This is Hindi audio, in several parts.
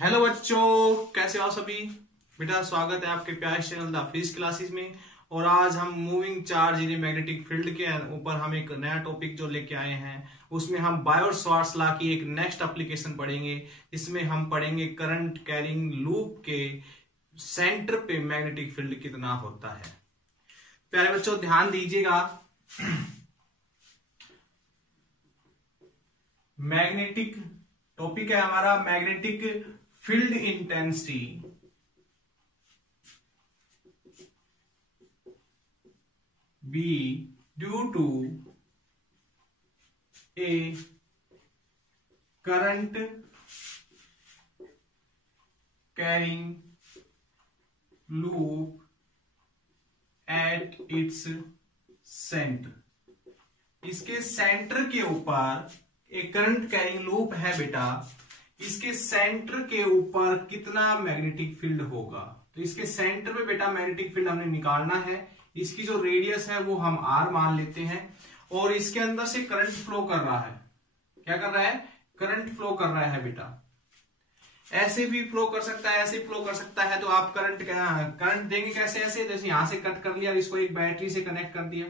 हेलो बच्चों, कैसे हो आप सभी। बेटा स्वागत है आपके प्यारे चैनल द फिजिक्स क्लासेस में। और आज हम moving charge in magnetic field के ऊपर हम एक नया टॉपिक जो लेके आए हैं, उसमें हम बायोट-सावर्ट्स लॉ की एक नेक्स्ट एप्लीकेशन पढ़ेंगे। इसमें हम पढ़ेंगे करंट कैरिंग लूप के सेंटर पे मैग्नेटिक फील्ड कितना होता है। प्यारे बच्चों ध्यान दीजिएगा, मैग्नेटिक टॉपिक है हमारा magnetic field intensity B due to a current carrying loop at its centre. इसके सेंटर के ऊपर एक करंट कैरिंग लूप है बेटा, इसके सेंटर के ऊपर कितना मैग्नेटिक फील्ड होगा। तो इसके सेंटर पे बेटा मैग्नेटिक फील्ड हमने निकालना है। इसकी जो रेडियस है वो हम आर मान लेते हैं और इसके अंदर से करंट फ्लो कर रहा है। क्या कर रहा है? करंट फ्लो कर रहा है बेटा। ऐसे भी फ्लो कर सकता है, ऐसे फ्लो कर सकता है। तो आप करंट देंगे कैसे? ऐसे जैसे यहां से कट कर लिया और इसको एक बैटरी से कनेक्ट कर दिया,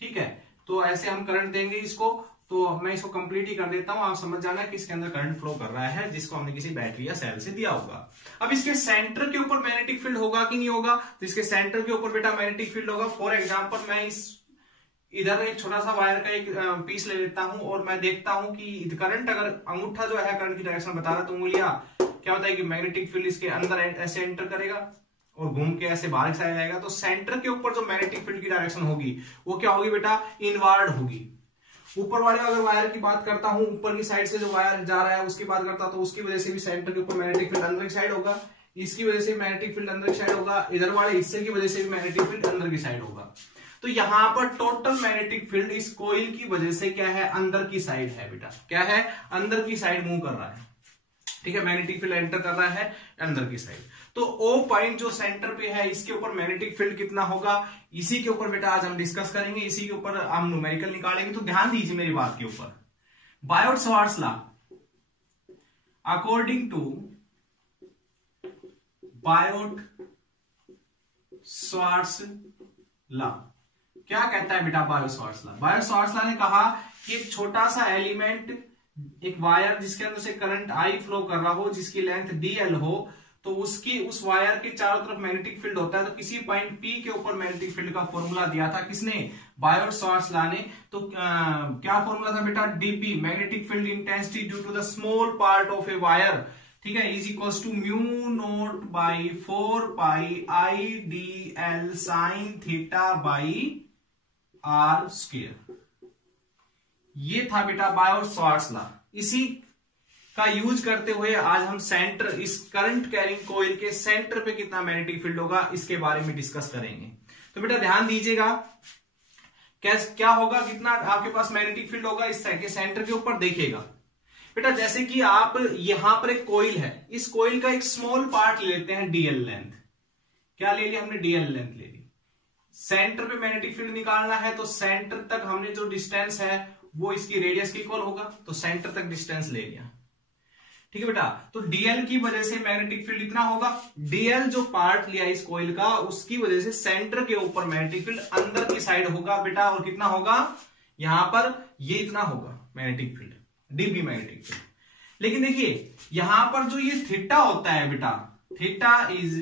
ठीक है। तो ऐसे हम करंट देंगे इसको। तो मैं इसको कंप्लीट ही कर देता हूं, आप समझ जाना कि इसके अंदर करंट फ्लो कर रहा है जिसको हमने किसी बैटरी या सेल से दिया होगा। अब इसके सेंटर के ऊपर मैग्नेटिक फील्ड होगा कि नहीं होगा? तो इसके सेंटर के ऊपर बेटा मैग्नेटिक फील्ड होगा। फॉर एग्जांपल मैं इस इधर एक छोटा सा वायर का एक पीस ले लेता हूं और मैं देखता हूं कि करंट, अगर अंगूठा जो है करंट की डायरेक्शन बता रहा, तो उंगलियां क्या होता है कि मैग्नेटिक फील्ड इसके अंदर ऐसे एंटर करेगा और घूम के ऐसे बाहर साइड जाएगा। तो सेंटर के ऊपर जो मैग्नेटिक फील्ड की डायरेक्शन होगी वो क्या होगी बेटा? इनवर्ड होगी। ऊपर वाले अगर वायर की बात करता हूं, ऊपर की साइड से जो वायर जा रहा है उसकी बात करता हूं, तो उसकी वजह से भी सेंटर के ऊपर मैग्नेटिक फील्ड अंदर की साइड होगा। इसकी वजह से मैग्नेटिक फील्ड अंदर की साइड होगा। इधर वाले हिस्से की वजह से भी मैग्नेटिक फील्ड अंदर की साइड होगा। तो यहां पर टोटल मैग्नेटिक फील्ड इस कॉइल की वजह से क्या है? अंदर की साइड है बेटा। क्या है? अंदर की साइड मूव कर रहा है, ठीक है। मैग्नेटिक फील्ड एंटर कर रहा है अंदर की साइड। तो ओ पॉइंट जो सेंटर पे है, इसके ऊपर मैग्नेटिक फील्ड कितना होगा, इसी के ऊपर बेटा आज हम डिस्कस करेंगे। इसी के ऊपर हम न्यूमेरिकल निकालेंगे। तो ध्यान दीजिए मेरी बात के ऊपर। Biot Savart's law, according to Biot Savart's law क्या कहता है बेटा? बायोट-सावर्ट्स लॉ, बायोट-सावर्ट्स लॉ ने कहा कि एक छोटा सा एलिमेंट, एक वायर जिसके अंदर से करंट आई फ्लो कर रहा हो, जिसकी लेंथ dl हो, तो उसकी उस वायर के चारों तरफ मैग्नेटिक फील्ड होता है। तो किसी पॉइंट P के ऊपर मैग्नेटिक फील्ड का फॉर्मूला दिया था किसने? बायोट-सावर्ट्स लॉ ने। तो क्या फॉर्मूला था बेटा? dp magnetic field intensity due to the small part of a wire, ठीक है, is equal to mu naught by 4 pi I d l sine theta by r square. ये था बेटा बायोट-सावर्ट्स लॉ। इसी का यूज करते हुए आज हम सेंटर, इस करंट कैरिंग कॉइल के सेंटर पे कितना मैग्नेटिक फील्ड होगा इसके बारे में डिस्कस करेंगे। तो बेटा ध्यान दीजिएगा, क्या होगा, कितना आपके पास मैग्नेटिक फील्ड होगा इस के सेंटर के ऊपर। देखिएगा बेटा, जैसे कि आप यहां पर एक कॉइल है, इस कॉइल का एक स्मॉल पार्ट ले लेते हैं डीएल लेंथ। क्या ले लिया हमने? डीएल लेंथ ले ली। सेंटर पे मैग्नेटिक फील्ड निकालना है तो सेंटर तक हमने जो डिस्टेंस है वो इसकी रेडियस के इक्वल होगा। तो सेंटर तक डिस्टेंस ले लिया, ठीक है बेटा। तो डीएल की वजह से मैग्नेटिक फील्ड इतना होगा। डीएल जो पार्ट लिया इस कॉइल का, उसकी वजह से सेंटर के ऊपर मैग्नेटिक फील्ड अंदर की साइड होगा बेटा। और कितना होगा? यहां पर ये इतना होगा magnetic field, dB magnetic field. लेकिन देखिए यहां पर जो ये थीटा होता है बेटा, theta is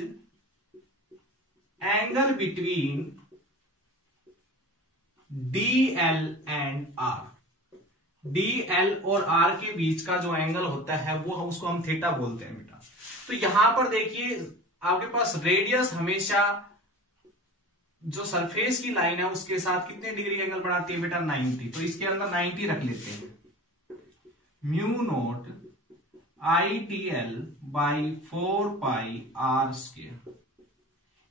angle between dl and r. Dl और आर के बीच का जो एंगल होता है वो उसको हम थीटा बोलते हैं बेटा। तो यहां पर देखिए आपके पास रेडियस हमेशा जो सरफेस की लाइन है उसके साथ कितने डिग्री एंगल बनाती है बेटा? 90। तो इसके अंदर 90 रख लेते हैं। Mu naught I t l by 4 pi r square,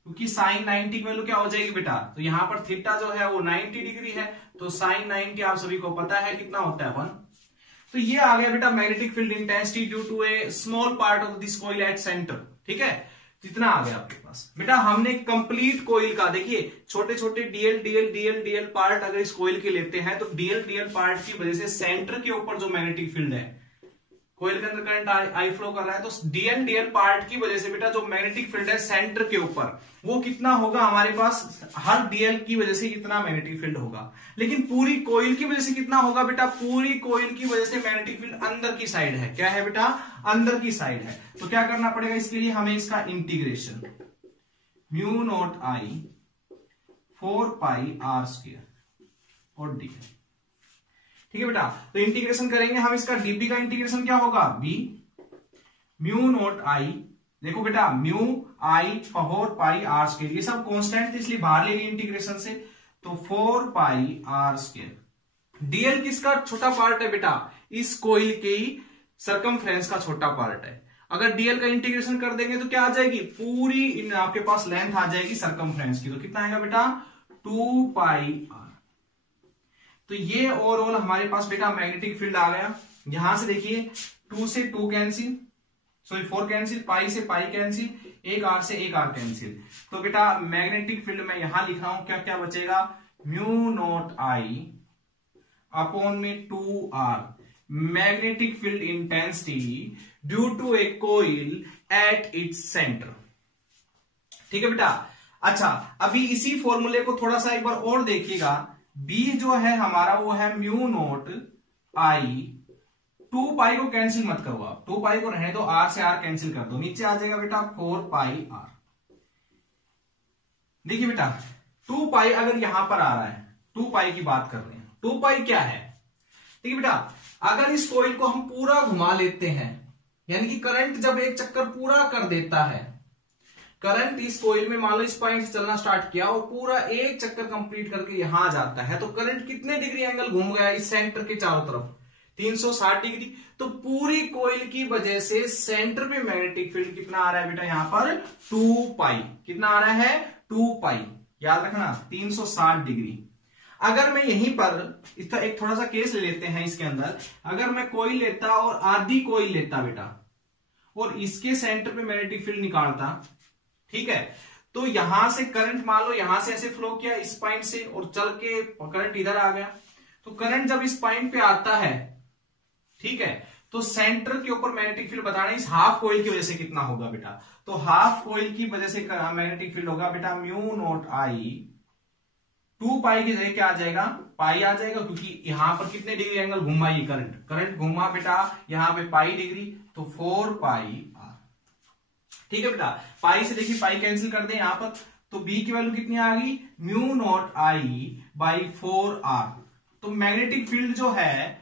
क्योंकि साइन 90 की वैल्यू क्या हो जाएगी बेटा? तो यहां पर थीटा जो है वो 90 डिग्री है। तो साइन 90 आप सभी को पता है कितना होता है 1। तो ये आ गया बेटा magnetic field intensity due to a small part of this coil at centre, ठीक है। कितना आ गया आपके पास बेटा? हमने कंप्लीट कोइल का, देखिए छोटे छोटे DL DL DL DL part अगर इस कोइल के लेते हैं तो डीएल डीएल पार्ट की वजह से सेंटर के ऊपर जो मैग्नेटिक फील्ड है कोयल के अंदर करंट आई फ्लो कर रहा है, तो डीएल पार्ट की वजह से बेटा जो मैग्नेटिक फील्ड है सेंटर के ऊपर वो कितना होगा हमारे पास, हर डीएल की वजह से इतना मैग्नेटिक फील्ड होगा। लेकिन पूरी कोयल की वजह से कितना होगा बेटा, पूरी कोयल की वजह से मैग्नेटिक फील्ड अंदर की साइड है। क्या है बेटा, अंदर की साइड है। तो क्या करना पड़ेगा इसके लिए, हमें इसका integration mu naught I 4 pi r square और डी। ठीक है बेटा, तो इंटीग्रेशन करेंगे हम, इसका डीबी का इंटीग्रेशन क्या होगा, बी म्यू नॉट आई, देखो बेटा mu I 4 pi r square, ये सब कांस्टेंट थे इसलिए बाहर ले लिए इंटीग्रेशन से, तो 4 पाई आर स्क्वायर। डीएल किसका छोटा पार्ट है बेटा, इस कोइल के सरकमफ्रेंस का छोटा पार्ट है। अगर डीएल का इंटीग्रेशन कर देंगे तो क्या आ जाएगी, पूरी आपके पास लेंथ आ जाएगी सरकमफ्रेंस की, तो कितना आएगा बेटा 2 पाई आर। तो ये ओवरऑल हमारे पास बेटा मैग्नेटिक फील्ड आ गया। यहां से देखिए 2 से 2 कैंसिल, सॉरी 4 कैंसिल, पाई से पाई कैंसिल, एक आर से एक आर कैंसिल। तो बेटा मैग्नेटिक फील्ड में यहां लिख रहा हूं, क्या क्या बचेगा, म्यू नॉट आई अपॉन में 2 r magnetic field intensity due to a coil at its centre. ठीक है बेटा। अच्छा, अभी इसी फॉर्मूले को थोड़ा सा एक बार और देखिएगा। बी जो है हमारा वो है म्यू नॉट आई, 2 पाई को कैंसिल मत करो आप, 2 पाई को रहने दो, आर से आर कैंसिल कर दो, नीचे आ जाएगा बेटा 4 पाई आर। देखिए बेटा 2 पाई अगर यहां पर आ रहा है, 2 पाई की बात कर रहे हैं, 2 पाई क्या है, देखिए बेटा अगर इस कोइल को हम पूरा घुमा लेते हैं, यानी कि करंट जब एक चक्कर पूरा कर देता है, करंट इस कोइल में मान लो इस पॉइंट से चलना स्टार्ट किया और पूरा एक चक्कर कंप्लीट करके यहां आ जाता है, तो करंट कितने डिग्री एंगल घूम गया इस सेंटर के चारों तरफ, 360 डिग्री। तो पूरी कोइल की वजह से सेंटर पे मैग्नेटिक फील्ड कितना आ रहा है बेटा, यहां पर 2 पाई, कितना आ रहा है 2 पाई, याद रखना 360 डिग्री। अगर मैं यहीं पर इसका एक थोड़ा सा केस ले लेते हैं, इसके अंदर अगर मैं कोइल लेता और आधी कोइल लेता बेटा और इसके सेंटर पे मैग्नेटिक फील्ड निकालता, ठीक है, तो यहां से करंट मान लो यहां से ऐसे फ्लो किया इस पॉइंट से और चल के करंट इधर आ गया, तो करंट जब इस पॉइंट पे आता है, ठीक है, तो सेंटर के ऊपर मैग्नेटिक फील्ड बताना इस हाफ कोइल की वजह से कितना होगा बेटा, तो हाफ कोइल की वजह से मैग्नेटिक फील्ड होगा बेटा म्यू नॉट आई, 2 पाई की जगह क्या आ जाएगा, पाई आ जाएगा, क्योंकि यहां पर कितने डिग्री एंगल घुमा, ये करंट घुमा बेटा यहां पे पाई डिग्री, तो 4 पाई आर। ठीक है बेटा, पाई से देखिए पाई कैंसिल कर दें यहां पर, तो बी की वैल्यू कितनी आ गई, mu naught I by 4 r. तो मैग्नेटिक फील्ड जो है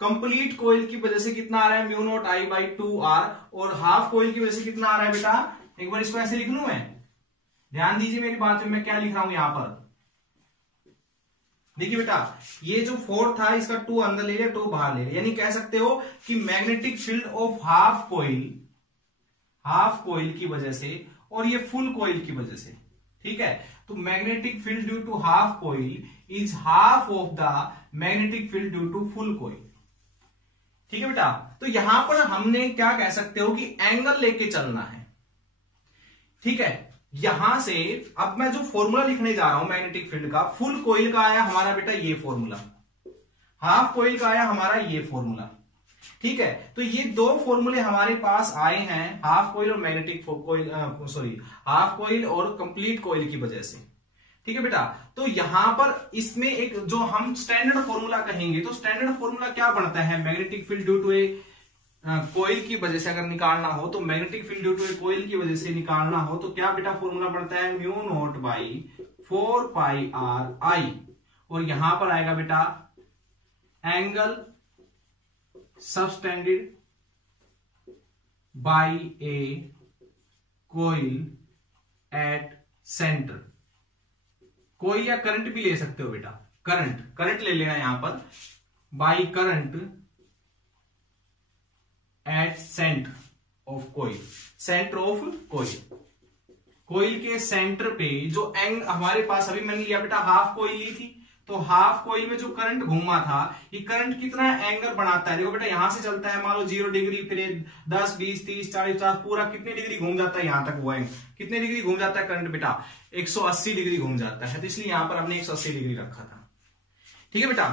कंप्लीट कोइल की वजह से कितना आ रहा है, mu naught I by 2 r, और हाफ कोइल की वजह से कितना आ रहा है बेटा, एक बार इसको ऐसे लिख लूं मैं, ध्यान दीजिए मेरी बात में, मैं क्या लिख रहा हूं यहां पर, देखिए बेटा ये जो 4 था इसका 2 अंदर ले लिया, 2 बाहर ले लिया, यानी कह सकते हो कि magnetic field of half coil की वजह से और ये फुल कोइल की वजह से, ठीक है, तो magnetic field due to half coil is half of the magnetic field due to full coil. ठीक है बेटा, तो यहां पर हमने क्या कह सकते हो कि एंगल लेके चलना है। ठीक है, यहां से अब मैं जो फॉर्मूला लिखने जा रहा हूं मैग्नेटिक फील्ड का, फुल कोइल का आया हमारा बेटा ये फॉर्मूला, हाफ कोइल का आया हमारा ये फॉर्मूला। ठीक है, तो ये 2 फॉर्मूले हमारे पास आए हैं हाफ कोइल और magnetic coil, sorry half coil और कंप्लीट कोइल की वजह से। ठीक है बेटा, तो यहां पर इसमें एक जो हम स्टैंडर्ड फॉर्मूला कहेंगे, तो स्टैंडर्ड फॉर्मूला क्या बनता है, magnetic field due to a coil की वजह से अगर निकालना हो, तो magnetic field due to a coil की वजह से निकालना हो, तो क्या बेटा फॉर्मूला बनता है, mu naught by 4 pi r I, और यहां पर आएगा बेटा angle subtended by a coil at centre. कोई या करंट भी ले सकते हो बेटा, करंट ले लेना यहां पर, by current at centre of coil, centre of coil के सेंटर पे जो एंग हमारे पास अभी मैंने लिया बेटा हाफ कोइल ली थी, तो हाफ कोइल में जो करंट घूमा था, ये करंट कितना एंगल बनाता है, देखो बेटा यहां से चलता है मान लो 0 डिग्री, फिर 10 20 30 40 50, पूरा कितने डिग्री घूम जाता है यहां तक, वो एंगल कितने डिग्री घूम जाता है करंट बेटा, 180 डिग्री घूम जाता है, तो इसलिए यहां पर हमने 180 डिग्री रखा था। ठीक है बेटा,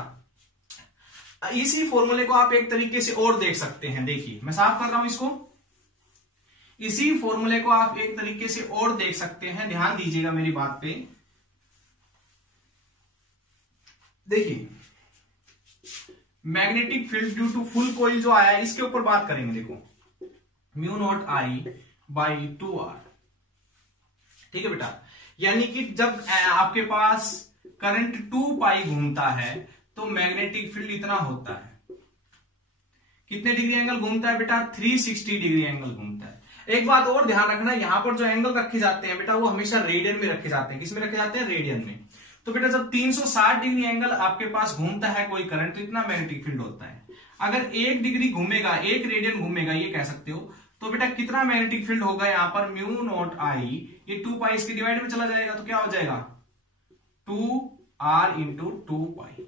इसी फॉर्मूले को आप एक तरीके से और देख सकते हैं। देखिए मैं साफ कर रहा हूं इसको, इसी फॉर्मूले को आप एक तरीके से और देख सकते हैं, ध्यान दीजिएगा मेरी बात पे। देखिए magnetic field due to full coil जो आया है इसके ऊपर बात करेंगे। देखो mu naught I by 2r, ठीक है बेटा। यानी कि जब आपके पास करंट 2 पाई घूमता है तो मैग्नेटिक फील्ड इतना होता है। कितने डिग्री एंगल घूमता है बेटा? 360 डिग्री एंगल घूमता है। एक बात और ध्यान रखना, यहां पर जो एंगल रखे जाते हैं बेटा वो हमेशा रेडियन में रखे जाते हैं। किस में रखे जाते हैं? रेडियन में। तो बेटा जब 360 डिग्री एंगल आपके पास घूमता है कोई करंट, तो इतना मैग्नेटिक फील्ड होता है। अगर 1 डिग्री घूमेगा, 1 रेडियन घूमेगा, ये कह सकते हो, तो बेटा कितना मैग्नेटिक फील्ड होगा यहाँ पर? म्यू नॉट आई, ये 2 पाई इसके डिवाइड में चला जाएगा तो क्या हो जाएगा? 2r इंटू 2 पाई।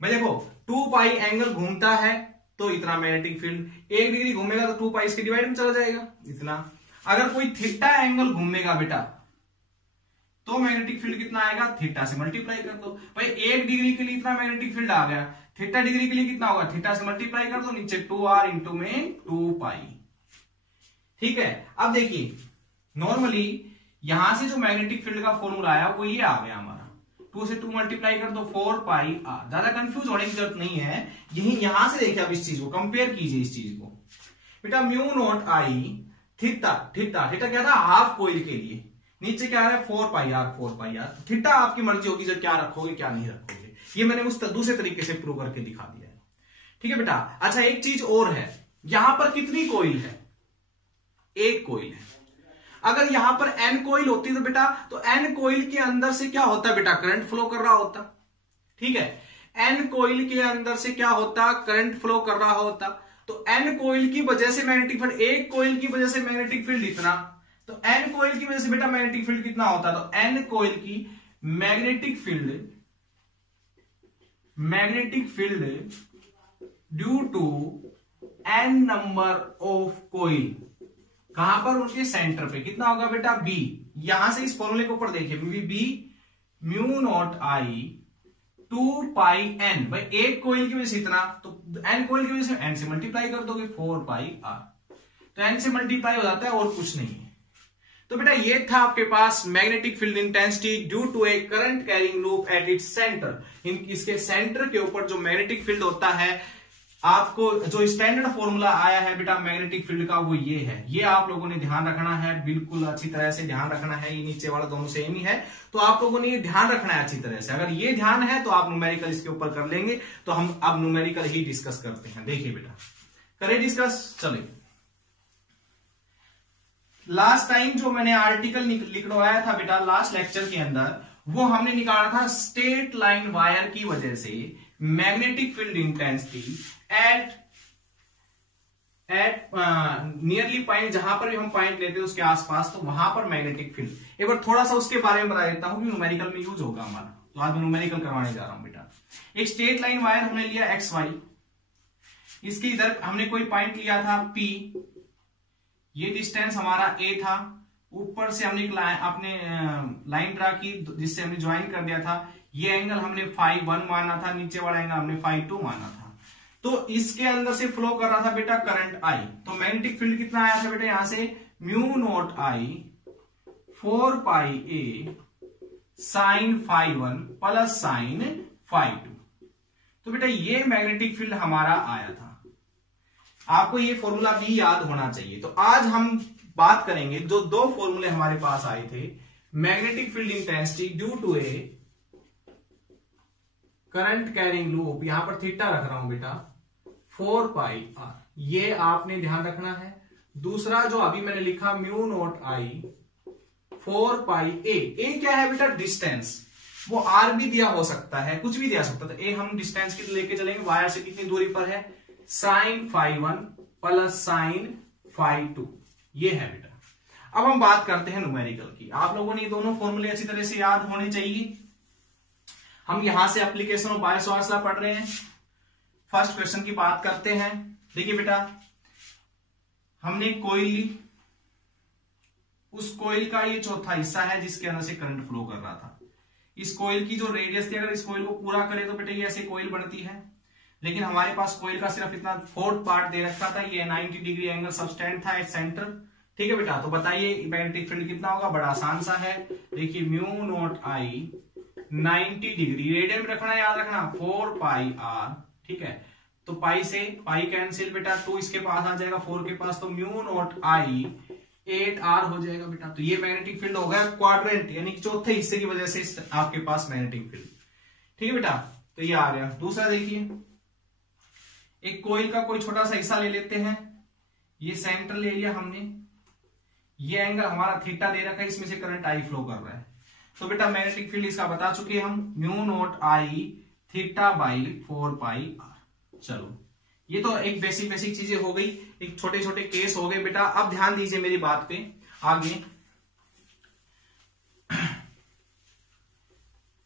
भाई देखो 2 पाई एंगल घूमता है तो इतना मैग्नेटिक फील्ड, 1 डिग्री घूमेगा तो 2 पाई इसके डिवाइड में चला जाएगा इतना। अगर कोई थीटा एंगल घूमेगा बेटा तो मैग्नेटिक फील्ड कितना आएगा? थीटा से मल्टीप्लाई कर दो। भाई 1 डिग्री के लिए इतना मैग्नेटिक फील्ड आ गया, थीटा डिग्री के लिए कितना होगा? थीटा से मल्टीप्लाई कर दो, नीचे 2r इंटू में 2 पाई। ठीक है, अब देखिए नॉर्मली यहां से जो मैग्नेटिक फील्ड का फॉर्मूला आया वो ये आ गया हमारा, 2 से 2 मल्टीप्लाई कर दो 4 पाई r। ज्यादा कंफ्यूज होने की जरूरत नहीं है, यही यहां से देखिए अब इस चीज को कंपेयर कीजिए। इस चीज को बेटा mu naught I theta, theta theta क्या था? हाफ कोइल के लिए, नीचे क्या है? 4 पाई r, 4 पाई r। थीटा आपकी मर्जी होगी जो क्या रखोगे क्या नहीं रखोगे, ये मैंने उस दूसरे तरीके से प्रूव करके दिखा दिया है। ठीक है बेटा। अच्छा एक चीज और है, यहां पर कितनी कोइल है? 1 कोइल है। अगर यहां पर n कोइल होती तो बेटा, तो n कोइल के अंदर से क्या होता बेटा? करंट फ्लो कर रहा होता। ठीक है, n कोइल के अंदर से क्या होता? करंट फ्लो कर रहा होता। तो n कोइल की वजह से मैग्नेटिक फील्ड, 1 कोइल की वजह से मैग्नेटिक फील्ड इतना, तो n कोइल की वजह से बेटा मैग्नेटिक फील्ड कितना होता? तो n कोइल की magnetic field due to n number of coil, कहां पर? उनके सेंटर पे। कितना होगा बेटा? b। यहां से इस फॉर्मूले के ऊपर देखिए, b म्यू नॉट आई 2 पाई n। भाई 1 कोइल की वजह से इतना, तो n कोइल की वजह से n से मल्टीप्लाई कर दोगे 4 पाई r, तो n से मल्टीप्लाई हो जाता है और कुछ नहीं है। तो बेटा ये था आपके पास magnetic field intensity due to a current carrying loop at its centre. इसके सेंटर के ऊपर जो मैग्नेटिक फील्ड होता है, आपको जो स्टैंडर्ड फॉर्मूला आया है बेटा मैग्नेटिक फील्ड का वो ये है। ये आप लोगों ने ध्यान रखना है, बिल्कुल अच्छी तरह से ध्यान रखना है। ये नीचे वाला दोनों सेम ही है, तो आप लोगों ने ये ध्यान रखना है अच्छी तरह से। अगर ये ध्यान है तो आप न्यूमेरिकल इसके ऊपर कर लेंगे। तो हम अब न्यूमेरिकल ही डिस्कस करते हैं। देखिए बेटा करें डिस्कस। चलिए लास्ट टाइम जो मैंने आर्टिकल लिखवाया था बेटा लास्ट लेक्चर के अंदर, वो हमने निकाला था स्ट्रेट लाइन वायर की वजह से magnetic field intensity at nearly point, जहां पर भी हम पॉइंट लेते हैं उसके आसपास, तो वहां पर मैग्नेटिक फील्ड। एक बार थोड़ा सा उसके बारे में बता देता हूं कि न्यूमेरिकल में यूज होगा हमारा। तो आज मैं न्यूमेरिकल करवाने जा रहा हूं बेटा। एक स्ट्रेट लाइन वायर हमने लिया XY, इसके इधर हमने कोई पॉइंट लिया था P, ये डिस्टेंस हमारा A था। ऊपर से हमने अपने लाइन ड्रा की जिससे हमने ज्वाइन कर दिया था। ये एंगल हमने φ1 माना था, नीचे वाला एंगल हमने φ2 माना था। तो इसके अंदर से फ्लो कर रहा था बेटा करंट I। तो मैग्नेटिक फील्ड कितना आया था बेटा? यहां से mu naught I 4 pi A sine φ1 plus sine φ2। तो बेटा ये मैग्नेटिक फील्ड हमारा आया था। आपको ये फॉर्मूला भी याद होना चाहिए। तो आज हम बात करेंगे जो 2 फॉर्मूले हमारे पास आए थे, magnetic field intensity due to a current carrying loop, यहां पर थीटा रख रहा हूं बेटा 4 पाई r, ये आपने ध्यान रखना है। दूसरा जो अभी मैंने लिखा mu naught I 4 pi a क्या है बेटा? डिस्टेंस। वो r भी दिया हो सकता है, कुछ भी दिया सकता था। a हम डिस्टेंस की लेके चलेंगे, वायर से कितनी दूरी पर है? साइन φ1 प्लस साइन φ2, ये है बेटा। अब हम बात करते हैं न्यूमेरिकल की। आप लोगों ने ये दोनों फॉर्मूले अच्छी तरह से याद होने चाहिए। हम यहां से एप्लीकेशन ऑफ बायो-सवार्ट्स लॉ पढ़ रहे हैं। फर्स्ट क्वेश्चन की बात करते हैं। देखिए बेटा हमने कोइल ली, उस कोइल का ये चौथा हिस्सा है जिसके अंदर से करंट फ्लो कर रहा था। इस कोइल की जो रेडियस थी, अगर इस कोइल को पूरा करें तो बेटा ये ऐसे कोइल बनती है। लेकिन हमारे पास कोयल का सिर्फ इतना फोर्थ पार्ट दे रखा था, ये 90 डिग्री एंगल सबस्टेंड था एट सेंटर। ठीक है बेटा, तो बताइए मैग्नेटिक फील्ड कितना होगा? बड़ा आसान सा है, देखिए म्यू नॉट आई 90 डिग्री, रेडियन में रखना, याद रखना 4 पाई आर। ठीक है, तो पाई से पाई कैंसिल बेटा, 2 इसके पास आ जाएगा 4 के पास, तो म्यू नॉट आई 8 आर हो जाएगा बेटा। तो ये मैग्नेटिक फील्ड हो गया क्वाड्रेंट, यानी कि चौथे हिस्से की वजह से आपके पास मैग्नेटिक फील्ड। ठीक है बेटा, तो ये आ गया। दूसरा देखिए, एक कोयल का कोई छोटा सा हिस्सा ले लेते हैं, ये सेंटर ले लिया हमने, ये एंगल हमारा थीटा दे रखा है, इसमें से करंट आई फ्लो कर रहा है। तो बेटा मैग्नेटिक फील्ड इसका बता चुके हैं हम, mu naught I theta by 4 pi r. चलो ये तो एक बेसिक चीजें हो गई, एक छोटे छोटे केस हो गए बेटा। अब ध्यान दीजिए मेरी बात पे, आगे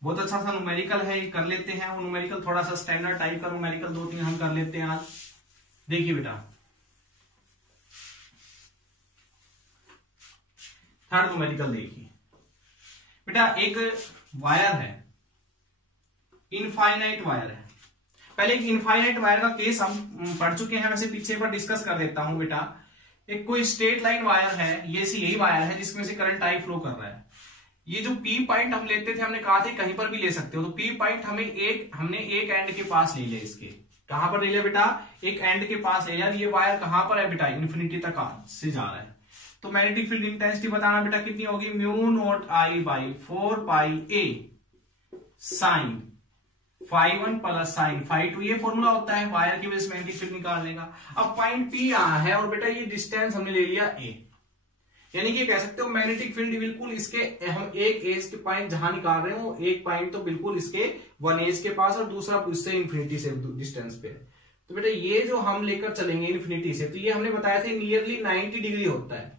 बहुत अच्छा सा न्यूमेरिकल है, कर लेते हैं वो न्यूमेरिकल, थोड़ा सा स्टैंडर्ड टाइप का न्यूमेरिकल 2-3 हम कर लेते हैं आज। देखिए बेटा, थर्ड न्यूमेरिकल देखिए बेटा, एक वायर है, इनफाइनाइट वायर है। पहले एक इनफाइनाइट वायर का केस हम पढ़ चुके हैं, वैसे पीछे पर डिस्कस कर देता हूं बेटा। एक कोई स्ट्रेट लाइन वायर है, ये यही वायर है जिसमें से करंट आई फ्लो कर रहा है। ये जो पी पॉइंट हम लेते थे, हमने कहा था कहीं पर भी ले सकते हो, तो पी पॉइंट हमने एक एंड के पास ले लिया। इसके कहां पर ले लिया बेटा? एक एंड के पास ले लिया। ये वायर कहां पर है बेटा? इन्फिनिटी तक से जा रहा है। तो मैग्नेटिक फील्ड इंटेंसिटी बताना बेटा कितनी होगी? Mu naught I by 4 pi A sine φ1 plus sine φ2, ये फॉर्मूला होता है वायर की वजह से मैग्नेटिक फील्ड निकालने का। अब पॉइंट पी यहां है और बेटा ये डिस्टेंस हमने ले लिया ए, यानी कि कह सकते हो मैग्नेटिक फील्ड बिल्कुल इसके, हम एक एज के पॉइंट जहां निकाल रहे हो, एक पॉइंट तो बिल्कुल इसके 1 एज के पास और दूसरा उससे इंफिनिटी से डिस्टेंस पे। तो बेटा ये जो हम लेकर चलेंगे इंफिनिटी से, तो ये हमने बताया था नियरली 90 डिग्री होता है,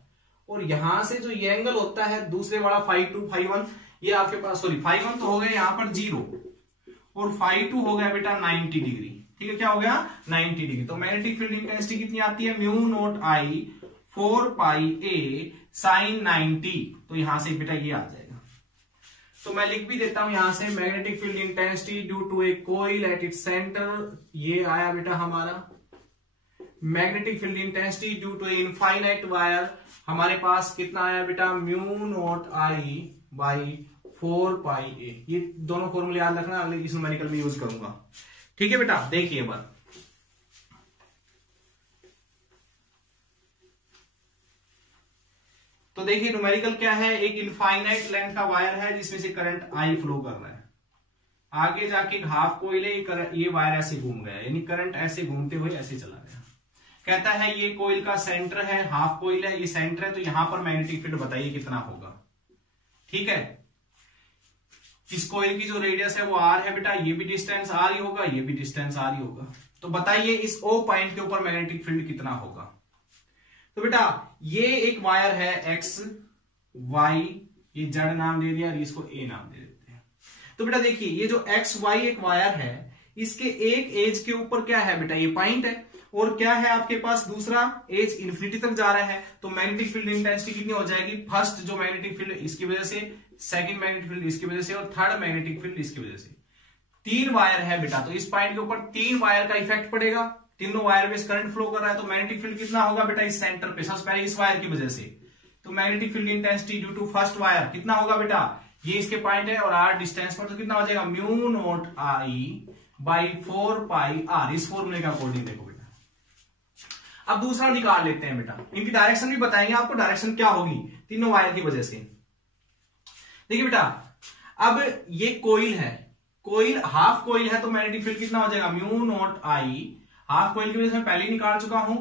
और यहां से जो ये एंगल होता है दूसरे वाला φ2 φ1, ये आपके पास सॉरी φ1 तो हो गया यहाँ पर 0 और φ2 हो गया बेटा 90 डिग्री। ठीक है, क्या हो गया? 90 डिग्री। तो मैग्नेटिक फील्ड इंटेंसिटी कितनी आती है? Mu naught I 4 pi A sign 90। तो यहां से बेटा ये आ जाएगा, तो मैं लिख भी देता हूं यहां से, magnetic field intensity due to a coil at its centre, ये आया बेटा हमारा magnetic field intensity due to a infinite wire, हमारे पास कितना आया बेटा? Mu naught I by 4 pi a. ये दोनों फॉर्मूले याद रखना, अगले इस न्यूमेरिकल में यूज करूंगा। ठीक है बेटा, देखिए बात, तो देखिए न्यूमेरिकल क्या है, एक इनफाइनाइट लेंथ का वायर है जिसमें से करंट आई फ्लो कर रहा है। आगे जाके एक हाफ कोइल है, ये वायर ऐसे घूम गया, यानी करंट ऐसे घूमते हुए ऐसे चला गया। कहता है ये कोइल का सेंटर है, हाफ कोइल है, ये सेंटर है, तो यहां पर मैग्नेटिक फील्ड बताइए कितना होगा। ठीक है, इस कोइल की जो रेडियस है वो आर है बेटा, ये भी डिस्टेंस आर ही होगा, ये भी डिस्टेंस आर ही होगा। तो बताइए इस ओ पॉइंट के ऊपर मैग्नेटिक फील्ड कितना होगा? तो बेटा ये एक वायर है एक्स वाई, ये जेड नाम दे दिया, इसको ए नाम दे देते हैं। तो बेटा देखिए ये जो एक्स वाई एक वायर है, इसके एक एज के ऊपर क्या है बेटा? ये पॉइंट है, और क्या है आपके पास? दूसरा एज इन्फिनिटी तक जा रहा है। तो मैग्नेटिक फील्ड इंटेंसिटी कितनी हो जाएगी? फर्स्ट जो मैग्नेटिक फील्ड इसकी वजह से, सेकंड मैग्नेटिक फील्ड इसकी वजह से, और थर्ड मैग्नेटिक फील्ड इसकी वजह से। 3 वायर है बेटा, तो इस पॉइंट के ऊपर 3 वायर का इफेक्ट पड़ेगा, तीनों वायर में करंट फ्लो कर रहा है। तो मैग्नेटिक फील्ड कितना होगा बेटा? इस सेंटर पे, सबसे पहले इस वायर की वजह से। तो magnetic field intensity due to first wire कितना होगा बेटा? ये इसके पॉइंट है और आर डिस्टेंस पर, तो कितना हो जाएगा? Mu naught I by 4 pi r. इस फॉर्मूले का अकॉर्डिंग देखो बेटा। अब दूसरा निकाल लेते हैं बेटा, इनकी डायरेक्शन भी बताएंगे आपको, डायरेक्शन क्या होगी तीनों वायर की वजह से। देखिए बेटा, अब ये कोइल है, कोइल हाफ कोइल है, तो मैग्नेटिक फील्ड कितना हो जाएगा? म्यू नॉट आई, हाफ कोइल की वजह से मैं पहले ही निकाल चुका हूं,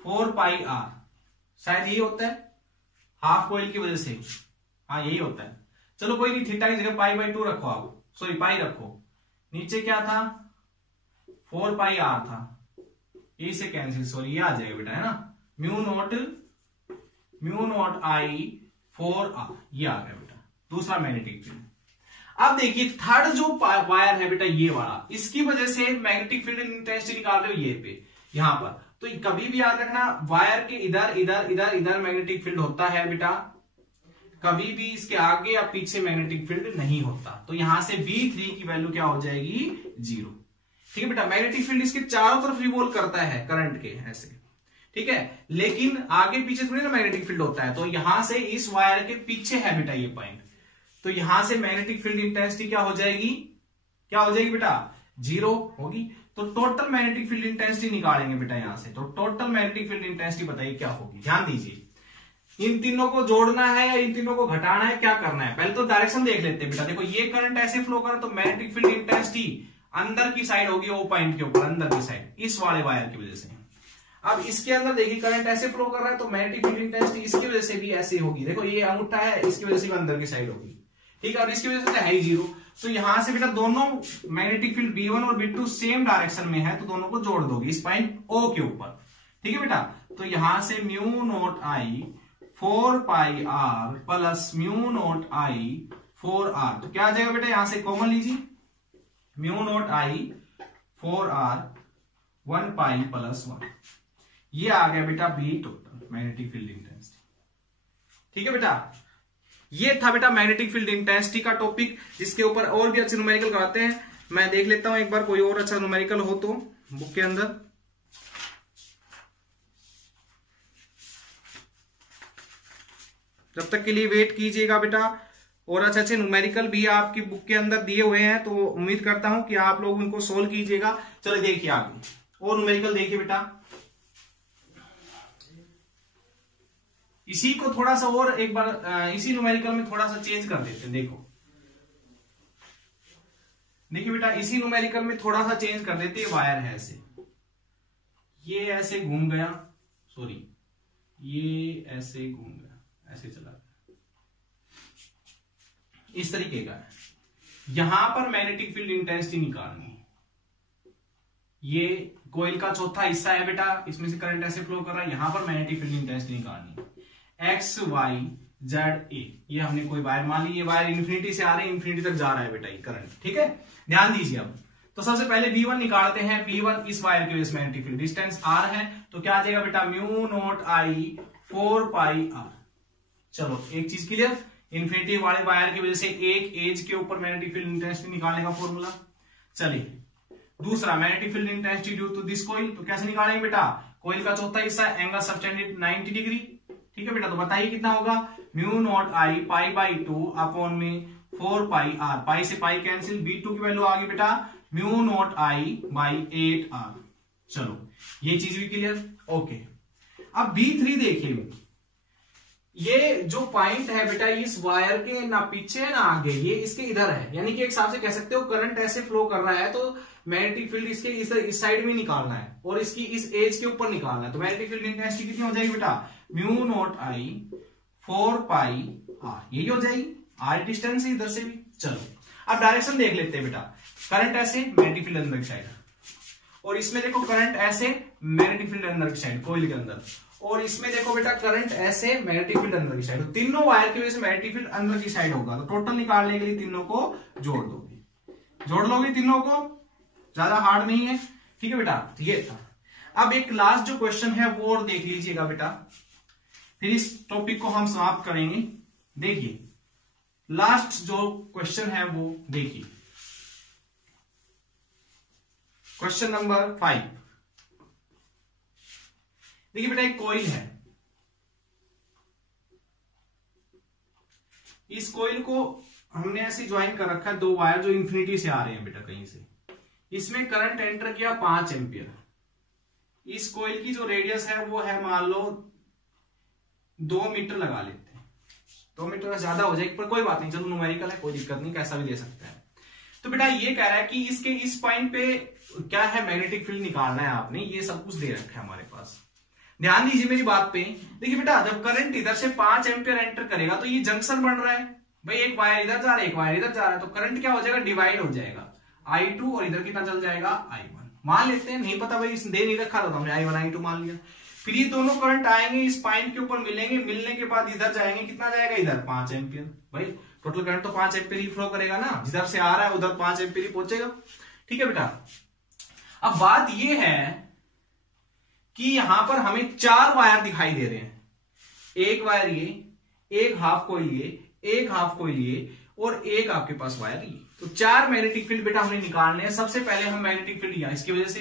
4 पाई आर। शायद यही होता है हाफ कोइल की वजह से, हाँ यही होता है। चलो कोई नहीं, थीटा की जगह π/2 रखो आप, सॉरी पाई रखो। नीचे क्या था? 4 पाई आर था, ये से कैंसिल, सॉरी ये आ जाएगा बेटा, है ना? म्यू नॉट आई 4 आर, ये आ गया बेटा दूसरा मैग्नेटिक फील्ड। अब देखिए थर्ड जो वायर है बेटा, ये वाला, इसकी वजह से मैग्नेटिक फील्ड इंटेंसिटी निकाल रहे हो ये पे, यहां पर। तो कभी भी याद रखना, वायर के इधर इधर इधर इधर मैग्नेटिक फील्ड होता है बेटा, कभी भी इसके आगे या पीछे मैग्नेटिक फील्ड नहीं होता। तो यहां से B3 की वैल्यू क्या हो जाएगी? 0। ठीक है बेटा, मैग्नेटिक फील्ड इसके चारों तरफ रिवॉल्व करता है करंट के ऐसे, ठीक है, लेकिन आगे पीछे थोड़ी ना मैग्नेटिक फील्ड होता है। तो यहां से इस वायर के पीछे है बेटा ये पॉइंट, तो यहां से मैग्नेटिक फील्ड इंटेंसिटी क्या हो जाएगी, क्या हो जाएगी बेटा, 0 होगी। तो टोटल मैग्नेटिक फील्ड इंटेंसिटी निकालेंगे बेटा यहां से, तो टोटल मैग्नेटिक फील्ड इंटेंसिटी बताइए क्या होगी। ध्यान दीजिए, इन तीनों को जोड़ना है या इन तीनों को घटाना है, क्या करना है, पहले तो डायरेक्शन देख लेते हैं बेटा। देखो ये करंट ऐसे फ्लो कर रहा है, तो मैग्नेटिक फील्ड इंटेंसिटी अंदर की साइड होगी, वो पॉइंट के ऊपर अंदर की साइड, इस वाले वायर की वजह से। अब इसके अंदर देखिए करंट ऐसे फ्लो कर रहा है, तो मैग्नेटिक फील्ड इंटेंसिटी इसकी वजह से भी ऐसे होगी। देखो ये अंगूठा है, इसकी वजह से भी अंदर की साइड होगी, ठीक है, और इसकी वजह से है ही 0। तो यहां से बेटा दोनों मैग्नेटिक फील्ड B1 और B2 सेम डायरेक्शन में है, तो दोनों को जोड़ दोगे इस पॉइंट O के ऊपर, ठीक है बेटा। तो यहां से mu naught I 4 pi R plus mu naught I 4R, तो क्या आ जाएगा बेटा, यहां से कॉमन लीजिए, mu naught I 4R 1 pi plus 1, ये आ गया बेटा B total magnetic field intensity, ठीक है बेटा। ये था बेटा मैग्नेटिक फील्ड इंटेंसिटी का टॉपिक, जिसके ऊपर और भी अच्छे न्यूमेरिकल कराते हैं। मैं देख लेता हूं एक बार कोई और अच्छा न्यूमेरिकल हो तो बुक के अंदर। जब तक के लिए वेट कीजिएगा बेटा, और अच्छे अच्छे न्यूमेरिकल भी आपकी बुक के अंदर दिए हुए हैं, तो उम्मीद करता हूं कि आप लोग उनको सोल्व कीजिएगा। चलो देखिए आगे और न्यूमेरिकल देखिए बेटा, इसी को थोड़ा सा और एक बार इसी न्यूमेरिकल में थोड़ा सा चेंज कर देते हैं। देखो देखिए बेटा, इसी न्यूमेरिकल में थोड़ा सा चेंज कर देते हैं। वायर है ऐसे, ये ऐसे घूम गया, सॉरी ये ऐसे घूम गया, ऐसे चला गया, इस तरीके का है। यहां पर मैग्नेटिक फील्ड इंटेंसिटी निकालनी है। ये कोइल का चौथा हिस्सा है बेटा, इसमें से करंट ऐसे फ्लो कर रहा है, यहां पर मैग्नेटिक फील्ड इंटेंसिटी निकालनी है। एक्स वाई जेड ए, ये हमने कोई वायर मान ली, ये वायर इन्फिनिटी से आ रहे हैं, इन्फिनिटी तक जा रहा है बेटा ये करंट, ठीक है। ध्यान दीजिए अब, तो सबसे पहले B1 निकालते हैं। B1 इस वायर की वजह से मैग्नेटिक फील्ड, डिस्टेंस R है, तो क्या आ जाएगा बेटा, mu naught I 4 pi R। चलो एक चीज क्लियर, इन्फिनिटी वाले वायर की वजह से एक एज के ऊपर मैग्नेटिक फील्ड इंटेंसिटी निकालने का फॉर्मूला। चलिए दूसरा, magnetic field intensity due to this coil, तो कैसे निकालेंगे बेटा, कोइल का चौथा हिस्सा, एंगल सबटेंडेड 90 डिग्री, ठीक है बेटा। तो बताइए कितना होगा, mu naught I pi by 2 upon में 4 पाई R, पाई से पाई कैंसिल, B2 की वैल्यू आ गई बेटा mu naught I by 8R। चलो ये चीज भी क्लियर, ओके। अब B3 देखिए, ये जो पॉइंट है बेटा, इस वायर के ना पीछे है ना आगे, ये इसके इधर है, यानी कि एक हिसाब से कह सकते हो करंट ऐसे फ्लो कर रहा है, तो मैग्नेटिक फील्ड इसके इस साइड में निकालना है और इसकी इस एज के ऊपर निकालना है। तो मैग्नेटिक फील्ड इंटेंसिटी कितनी हो जाएगी बेटा, mu naught I 4 pi R, यही हो जाएगी, R डिस्टेंस है इधर से भी। चलो अब डायरेक्शन देख लेते हैं बेटा, करंट ऐसे, मैग्नेटिक फील्ड अंदर की साइड, और इसमें देखो करंट ऐसे, मैग्नेटिक फील्ड अंदर की साइड कोइल के अंदर, और इसमें देखो बेटा करंट ऐसे, मैग्नेटिक फील्ड अंदर की साइड। तो तीनों वायर की वजह से मैग्नेटिक फील्ड अंदर की साइड होगा, तो टोटल निकालने के लिए तीनों को जोड़ दोगे, जोड़ लोगे तीनों को, ज्यादा हार्ड नहीं है, ठीक है बेटा। तो ये था। अब एक लास्ट जो क्वेश्चन है वो और देख लीजिएगा बेटा, फिर इस टॉपिक को हम समाप्त करेंगे। देखिए लास्ट जो क्वेश्चन है वो देखिए, क्वेश्चन नंबर 5। देखिए बेटा, एक कॉइल है, इस कॉइल को हमने ऐसे ज्वाइन कर रखा है, दो वायर जो इंफिनिटी से आ रहे हैं बेटा कहीं से, इसमें करंट एंटर किया 5 एम्पियर। इस कॉइल की जो रेडियस है वो है मान लो 2 मीटर लगा लेते हैं, 2 मीटर ज्यादा हो जाएगी पर कोई बात नहीं, चलो न्यूमेरिकल है, कोई दिक्कत नहीं, कैसा भी दे सकता है। तो बेटा ये कह रहा है कि इसके इस पॉइंट पे क्या है, मैग्नेटिक फील्ड निकालना है आपने, ये सब कुछ दे रखा है हमारे पास। ध्यान दीजिए मेरी बात पे, देखिए बेटा जब करंट इधर से 5 एम्पियर एंटर करेगा तो ये जंक्शन बन रहा है भाई, एक वायर इधर जा रहा है, एक वायर इधर जा रहा है, तो करंट क्या हो जाएगा, डिवाइड हो जाएगा, I2 और इधर कितना चल जाएगा, I1 मान लेते हैं, नहीं पता भाई दे नहीं रखा तो हमने I1 I2 मान लिया। फिर ये दोनों करंट आएंगे इस पॉइंट के ऊपर मिलेंगे, मिलने के बाद इधर जाएंगे, कितना जाएगा इधर 5 एम्पियर, भाई टोटल करंट तो 5 एम्पियर ही फ्लो करेगा ना, जिधर से आ रहा है उधर 5 एम्पियर ही पहुंचेगा, ठीक है बेटा। अब बात ये है कि यहां पर हमें 4 वायर दिखाई दे रहे हैं, एक वायर ये, एक हाफ कोइल ये, एक हाफ कोइल ये, और एक आपके पास वायर ये। तो 4 मैग्नेटिक फील्ड बेटा हमने निकालने हैं। सबसे पहले हम मैग्नेटिक फील्ड यहाँ इसकी वजह से,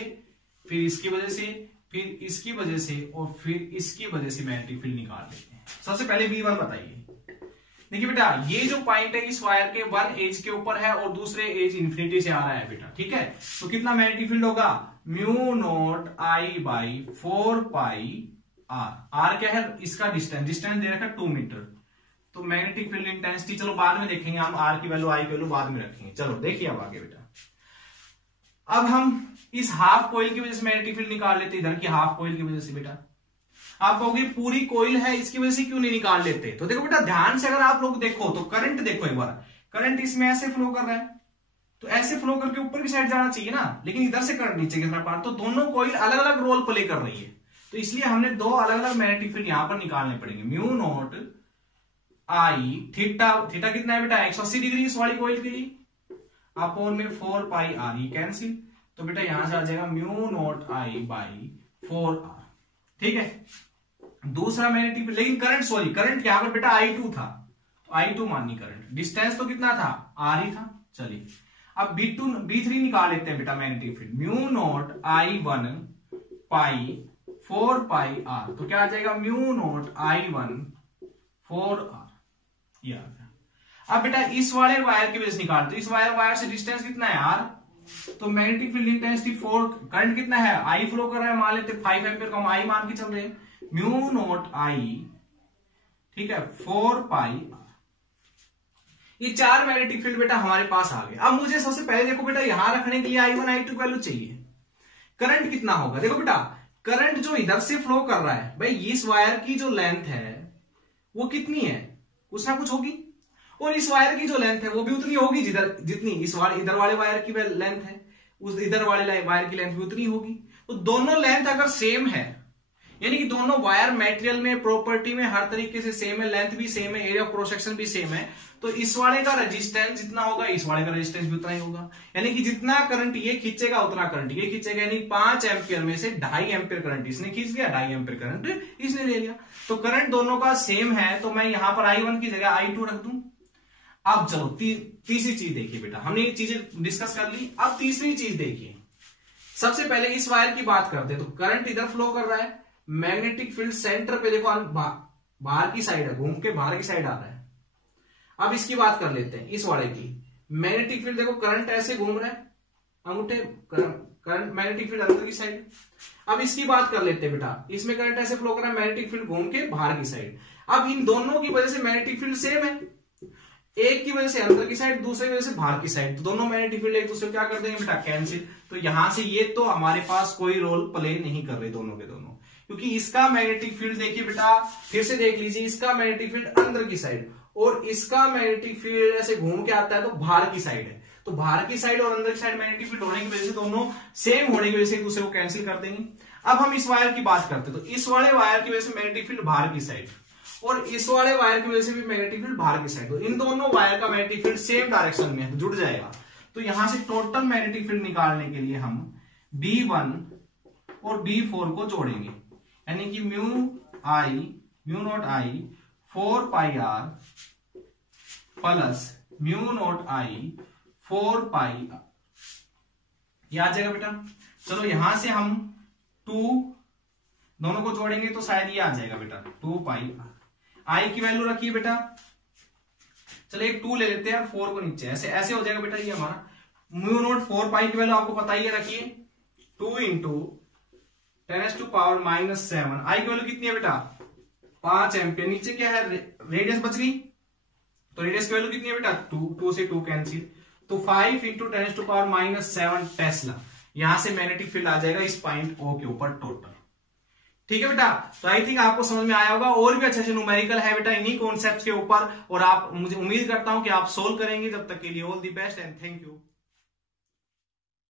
फिर इसकी वजह से, फिर इसकी वजह से और फिर इसकी वजह से मैग्नेटिक फील्ड निकाल लेते हैं। सबसे पहले V1 बताइए। देखिए बेटा ये जो पॉइंट है इस वायर के वन एज के ऊपर है और दूसरे एज इन्फिनिटी से आ रहा है बेटा, ठीक है। तो कितना मैग्नेटिक फील्ड होगा, mu naught I by 4 pi r. R क्या है, इसका डिस्टेंस, डिस्टेंस दे रखा है 2 मीटर। तो मैग्नेटिक फील्ड इंटेंसिटी चलो बाद में देखेंगे हम, आर की वैल्यू आई की वैल्यू बाद में रखेंगे। चलो देखिए अब आगे बेटा, अब हम इस हाफ कोइल की वजह से मैग्नेटिक फील्ड निकाल लेते, इधर की हाफ कोइल की वजह से बेटा। आप कहोगे पूरी कोइल है इसकी वजह से क्यों नहीं निकाल लेते, तो देखो बेटा ध्यान से अगर आप लोग देखो तो करंट देखो एक बार, करंट इसमें ऐसे फ्लो कर रहा है, तो ऐसे फ्लो करके ऊपर की साइड जाना चाहिए ना, लेकिन इधर से करंट नीचे की तरफ आ, तो दोनों कोइल अलग अलग रोल प्ले कर रही है। तो इसलिए हमने 2 अलग अलग मैग्नेटिक फील्ड यहां पर निकालने पड़ेंगे। Mu naught I theta, theta कितना है बेटा 180 डिग्री इस वाली कोइल के लिए, अपॉन में 4 पाई आर, ये कैंसिल। तो बेटा यहां से आ जाएगा mu naught I by 4 r, ठीक है। दूसरा मैग्नेटिक फील्ड, लेकिन करंट सॉरी करंट यहां पर बेटा I2 था, I2 मानी करंट, डिस्टेंस तो कितना था R ही था। चलिए अब B3 निकाल लेते हैं बेटा magnetic field, mu naught I1 pi 4 pi r. तो क्या आ जाएगा म्यू नॉट I1 4 आर, ये आ गया। अब बेटा इस वाले वायर की वजह से निकालते, इस वायर से डिस्टेंस कितना है R, तो मैग्नेटिक फील्ड इंटेंसिटी 4, करंट कितना है I फ्लो कर रहा है, मान लेते 5 एम्पियर का हम I मान के चल रहे हैं, म्यू नॉट आई, ठीक है 4 पाई आर। ये 4 मैग्नेटिक फील्ड बेटा हमारे पास आ गए। अब मुझे सबसे पहले देखो बेटा यहां रखने के लिए I1 I2 वैल्यू चाहिए। करंट कितना होगा, देखो बेटा करंट जो इधर से फ्लो कर रहा है भाई, इस वायर की जो लेंथ है वो कितनी है, कुछ ना कुछ होगी, और इस वायर की जो लेंथ है वो भी उतनी होगी जितनी इस इधर वाले वायर की लेंथ है, उस इधर वाले वायर की लेंथ भी उतनी होगी। तो दोनों लेंथ अगर सेम है, यानी कि दोनों वायर मटेरियल में, प्रॉपर्टी में हर तरीके से सेम है, लेंथ भी सेम है, एरिया ऑफ क्रॉस सेक्शन भी सेम है, तो इस वाले का रेजिस्टेंस जितना होगा इस वाले का रेजिस्टेंस भी उतना ही होगा। यानी कि जितना करंट ये खींचेगा उतना करंट ये खींचेगा, यानी 5 एम्पियर में से 2.5 एम्पियर करंट इसने खींच लिया, 2.5 एम्पियर करंट इसने ले लिया। तो करंट दोनों का सेम है, तो मैं यहां पर I1 की जगह I2 रख दूं। अब चलो तीसरी चीज देखिए बेटा, हमने ये चीजें डिस्कस कर ली। अब तीसरी चीज देखिए, सबसे पहले इस वायर की बात करते हैं, तो करंट इधर फ्लो कर रहा है, मैग्नेटिक फील्ड सेंटर पे देखो बाहर की साइड है, घूम के बाहर की साइड आ रहा है। अब इसकी बात कर लेते हैं, इस वाले की मैग्नेटिक फील्ड देखो, करंट ऐसे घूम रहा है, अंगूठे करंट मैग्नेटिक फील्ड अंदर की साइड। अब इसकी बात कर लेते हैं बेटा, इसमें करंट ऐसे फ्लो कर रहा है, मैग्नेटिक फील्ड घूम के बाहर की साइड। अब इन दोनों की वजह से मैग्नेटिक फील्ड सेम है, एक की वजह से अंदर की साइड, दूसरे की वजह से बाहर की साइड, तो दोनों मैग्नेटिक फील्ड एक दूसरे को क्या कर देंगे बेटा कैंसिल। तो यहां से ये तो हमारे पास कोई रोल प्ले नहीं कर रहे दोनों के दोनों, क्योंकि इसका मैग्नेटिक फील्ड देखिए बेटा, फिर से देख लीजिए, इसका मैग्नेटिक फील्ड अंदर की साइड और इसका मैग्नेटिक फील्ड ऐसे घूम के आता है तो बाहर की साइड है। तो बाहर की साइड और अंदर की साइड मैग्नेटिक फील्ड होने की वजह से दोनों सेम होने की वजह से एक दूसरे को कैंसिल कर देंगे। अब हम इस वायर की बात करते हैं, तो इस वाले वायर की वजह से मैग्नेटिक फील्ड बाहर की साइड और इस वाले वायर की वजह से भी मैग्नेटिक फील्ड बाहर की साइड, तो इन दोनों वायर का मैग्नेटिक फील्ड सेम डायरेक्शन में है तो जुड़ जाएगा। तो यहां से टोटल मैग्नेटिक फील्ड निकालने के लिए हम B1 और B4 को जोड़ेंगे, यानी कि mu naught I 4 pi r plus mu naught I 4 pi r, ये आ जाएगा बेटा। चलो यहां से हम 2 दोनों को जोड़ेंगे तो शायद ये आ जाएगा बेटा 2 पाई आर। आई की वैल्यू रखिए बेटा, चलो एक 2 ले लेते हैं और 4 को नीचे, ऐसे ऐसे हो जाएगा बेटा। ये हमारा म्यू नॉट 4 पाई की वैल्यू आपको पता ही है, रखिए 2 इंटू 10⁻⁻⁷। आई की वैल्यू कितनी है बेटा 5 एम्पियर, नीचे क्या है रेडियस बच गई, तो रेडियस की वैल्यू कितनी है बेटा 2 से 2 कैंसिल, तो 5 इंटू 10⁻⁻7 टेस्ला। यहां से मैग्नेटिक फील्ड आ जाएगा इस पॉइंट O के ऊपर टोटल। ठीक है बेटा, तो आई थिंक आपको समझ में आया होगा। और भी अच्छे अच्छे न्यूमेरिकल है बेटा इन्हीं कॉन्सेप्ट्स के ऊपर, और आप मुझे उम्मीद करता हूं कि आप सोल्व करेंगे। जब तक के लिए all the best and thank you.